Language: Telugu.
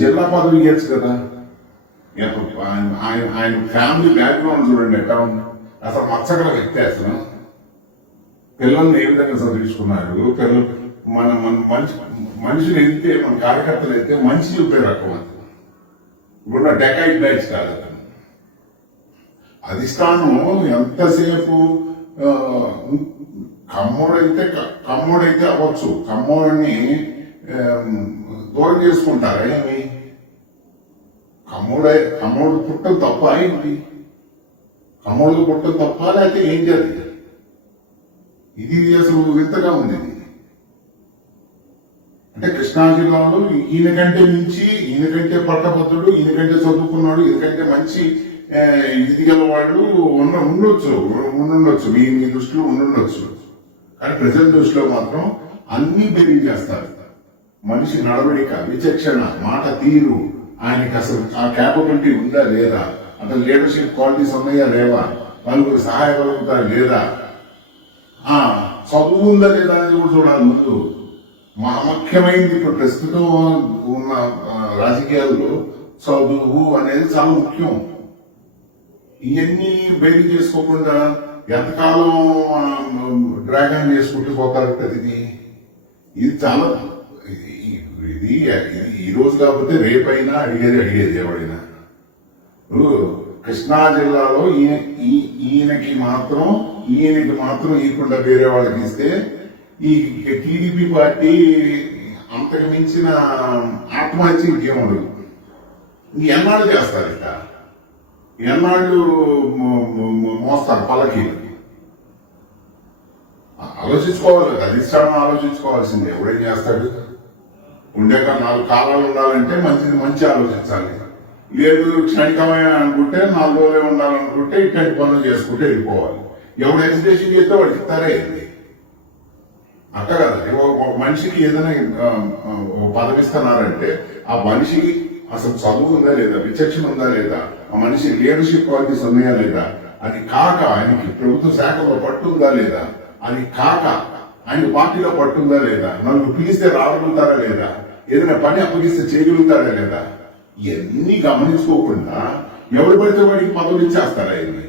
జిల్లా పదవి ఇవ్వచ్చు కదా. ఆయన ఫ్యామిలీ బ్యాక్గ్రౌండ్ చూడండి ఎట్లా ఉంది. అసలు మచ్చగల వ్యక్తి అసలు. పిల్లల్ని ఏ విధంగా చదివించుకున్నాడు. పిల్లలు మన మన మనుషులు అయితే, మన కార్యకర్తలు అయితే మంచి చూపే రకం. అది ఇప్పుడు డెకాయిడ్ బ్యాచ్ కాదు. అతను అధిష్టానం ఎంతసేపు కమ్మోడైతే అవ్వచ్చు, కమ్మోడిని దూరం చేసుకుంటారా ఏమి? కమ్మోడు పుట్టం తప్ప ఏంటి? కమ్మోడు పుట్టం తప్ప లేకపోతే ఏం జరిగింది? ఇది అసలు వింతగా ఉంది. అంటే కృష్ణా జిల్లాలో ఈయనకంటే మించి, ఈయనకంటే పట్టభద్రుడు, ఈయనకంటే చదువుకున్నాడు, ఈయనకంటే మంచి ఇది గల వాళ్ళు ఉండుండొచ్చు, మీ దృష్టిలో ఉండుండొచ్చు. కానీ ప్రజల దృష్టిలో మాత్రం అన్ని బెరీజ్ చేస్తారు. మనిషి నడవడిక, విచక్షణ, మాట తీరు, ఆయనకి అసలు ఆ క్యాపబిలిటీ ఉందా లేదా, అసలు లీడర్షిప్ క్వాలిటీస్ ఉన్నాయా లేవా, వాళ్ళకి సహాయపడుతుందా లేదా, చదువు ఉందా లేదా అనేది కూడా చూడాలి. ముందు ముఖ్యమైనది ఇప్పుడు ప్రస్తుతం ఉన్న రాజకీయాల్లో చదువు అనేది చాలా ముఖ్యం. ఇవన్నీ బయలు చేసుకోకుండా ఎంతకాలం డ్రాగన్ చేసుకుంటూ పోతారు ప్రతిదీ. ఇది చాలా ఇది ఈ రోజు కాకపోతే రేపైనా అడిగేది ఎవడైనా. కృష్ణా జిల్లాలో ఈయనకి మాత్రం ఇవ్వకుండా వేరే వాళ్ళకి ఇస్తే ఈ టీడీపీ పార్టీ అంతకు మించిన ఆత్మహత్య ఇంకేముండదు. ఎన్నాళ్ళు చేస్తారు ఇక, ఎన్నాళ్ళు మోస్తారు పలకి. ఆలోచించుకోవాలి, అధిష్టానం ఆలోచించుకోవాల్సిందే. ఎవడేం చేస్తాడు? ఉండేక 4 కాలాలు ఉండాలంటే మంచి ఆలోచించాలి. లేదు క్షణికమైన అనుకుంటే 4 రోజులే ఉండాలనుకుంటే ఇట్లాంటి పనులు చేసుకుంటే వెళ్ళిపోవాలి. ఎవడు హెసిటేషన్ చేస్తే వాడికి ఇస్తారే. అట్ట కదా. ఒక మనిషికి ఏదైనా పదవిస్తున్నారంటే ఆ మనిషికి అసలు చదువు ఉందా లేదా, విచక్షణ ఉందా లేదా, ఆ మనిషి లీడర్షిప్ క్వాలిటీస్ ఉన్నాయా లేదా, అది కాక ఆయనకి ప్రభుత్వ శాఖలో పట్టుందా లేదా, అది కాక ఆయన పార్టీలో పట్టుందా లేదా, నన్ను పిలిస్తే రాగలుగుతారా లేదా, ఏదైనా పని అప్పగిస్తే చేయగలుగుతారా లేదా, ఇవన్నీ గమనించుకోకుండా ఎవరు పడితే వాడికి పదవులు ఇచ్చేస్తారా? ఇది